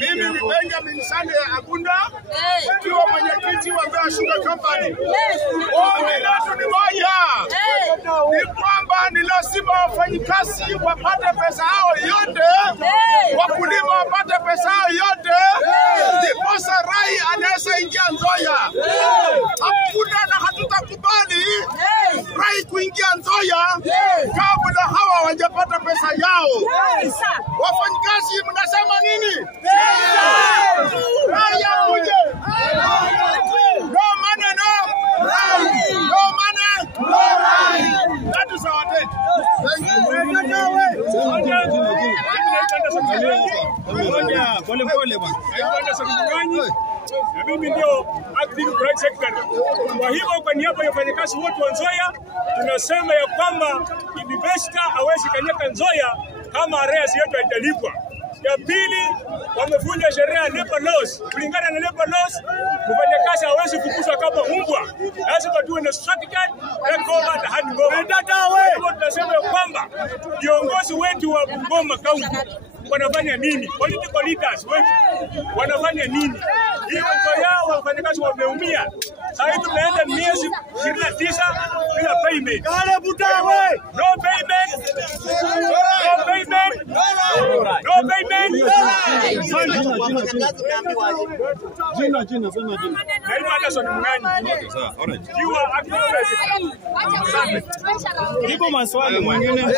Mimi ni Benjamin Sande Agunda, nikiwa mwenyekiti wa Nzoia Sugar Company. Ombi letu ni moja, ni kwamba ni lazima wafanyikazi wapate pesa yao yote, wakulima wapate pesa yao yote, ndiposa rai anaweza ingia Nzoia. Hakuna na hatutakubali rai kuingia Nzoia kabla hawa hawajapata pesa yao. Wafanyikazi mnasema nini? Rai ya kuje. No money, no rai. No money, no rai. That is our take. Thank you. Na mimi ndio acting private secretary. Kwa hivyo kwa niaba ya wafanyakazi wote wa Nzoia tunasema ya kwamba investor hawezi kanyaka Nzoia kama arrears yetu haijalipwa. Ya pili, wamevunja sheria ya labor laws. Kulingana na labor laws, mfanyakazi hawezi kufukuzwa kama mbwa. Lazima tuwe na strategy take over the handover. Tunasema kwamba viongozi wetu wa Bungoma County wanafanya nini? Political leaders wetu wanafanya nini? Hiyo ndio yao wafanyakazi wameumia. Sasa tumeenda miezi 29 bila payment. No payment. No payment. No payment. Jina sema jina. Naitwa Anderson Mungani. Sawa, alright. Kiwa active. Ipo maswali mwingine.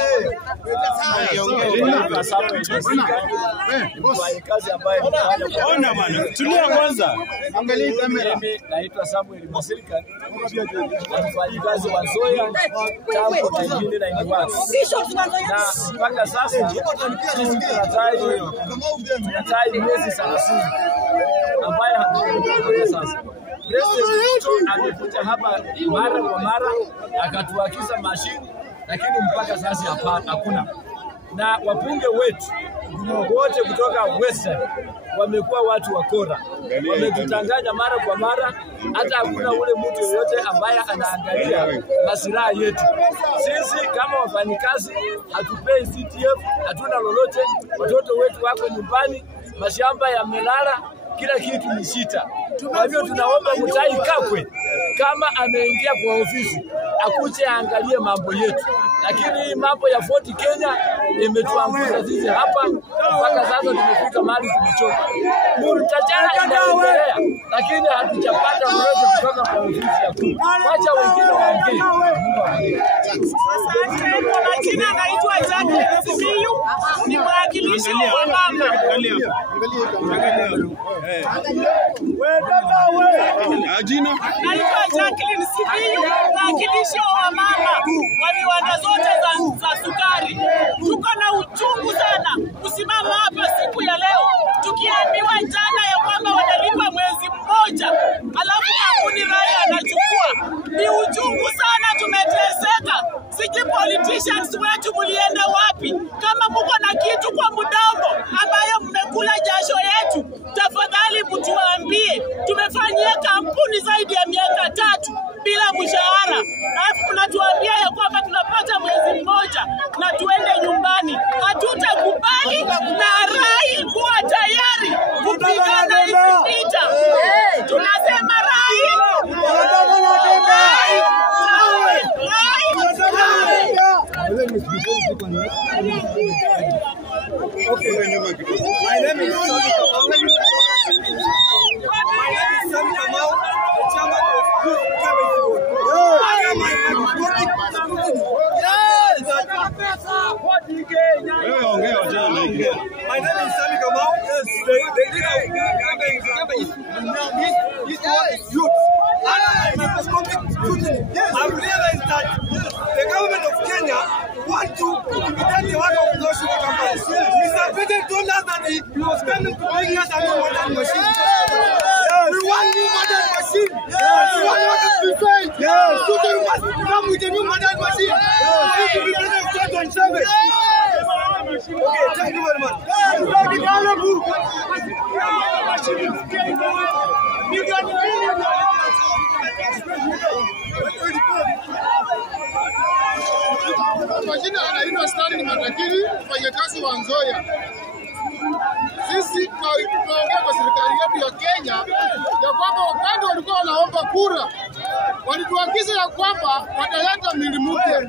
Ona bwana. Tulia kwanza. Angalia kamera. Mimi naitwa Samuel Masirika. Mfanyikazi wa Nzoia tangu 1991. Na mpaka sasa tunatai miezi 30 ambaye hatujaona sasa. President amekuja hapa mara kwa mara akatuagiza mashine, lakini mpaka sasa hakuna. Na wabunge wetu wote kutoka Western wamekuwa watu wakora, wametutanganya mara kwa mara, hata hakuna ule mtu yoyote ambaye anaangalia maslahi yetu. Sisi kama wafanyikazi hatupei CTF, hatuna lolote, watoto wetu wako nyumbani, mashamba yamelala, kila kitu ni shita. Kwa hivyo tunaomba Mutahi Kagwe kama ameingia kwa ofisi akuje aangalie mambo yetu, lakini mambo ya Fort Kenya imetuangusha sisi hapa mpaka sasa tumefika mahali tumechoka. Murtajara inaendelea, lakini hatujapata mrefu kutoka kwa ofisi ya kuu. Wacha wengine waongee. Kwa jina naitwa Jackie Sibiyu, ni mwakilishi wa mama. Jina Naitwa Jacqueline Sibiyu, mwakilishi wa mama wa viwanda zote za sukari. Tuko na uchungu sana kusimama hapa siku ya leo tukiambiwa jana ya kwamba wanalipa mwezi mmoja alafu kampuni Raya anachukua. Ni uchungu sana, tumeteseka. Siji politicians wetu mulienda wapi? Kama mko na kitu kwa mdomo ambayo mmekula jasho yetu, tafadhali mtuambie. Tumefanyia kampuni zaidi ya miaka 3 bila mshahara. Alafu mnatuambia ya kwamba tunapata mwezi mmoja na tuende nyumbani. Hatutakubali na Rai kuwa tayari kupigana hivi vita. Tunasema Rai. Okay, my name is Sami Kamau, chairman of Good Cabbage My name is Sami Kamau. Yes, the leader of Good Cabbage. Now this one is youth. I've realized that the government of Kenya want to intimidate the work of those sugar companies. Mr. President told us that he was coming to bring us a new modern machine. We want new modern machine. We want modern design. So they must come with a new modern machine. We need to be president of 2027. Okay, thank you very much. Million. majina anaitwa Stanley Matakiri, mfanyakazi wa Nzoia. Sisi tunaongea kwa serikali yetu ya Kenya ya kwamba wakati walikuwa wanaomba kura walituagiza ya kwamba wataleta mili mpya.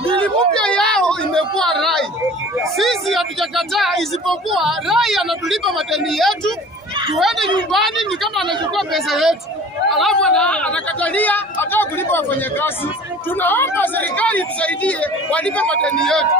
Mili mpya yao imekuwa Rai. Sisi hatujakataa, isipokuwa Rai anatulipa madeni yetu, tuende nyumbani ni kama anachukua pesa yetu, alafu anakatalia hata kulipa wafanyakazi. Tunaomba serikali tusaidie walipe madeni yetu.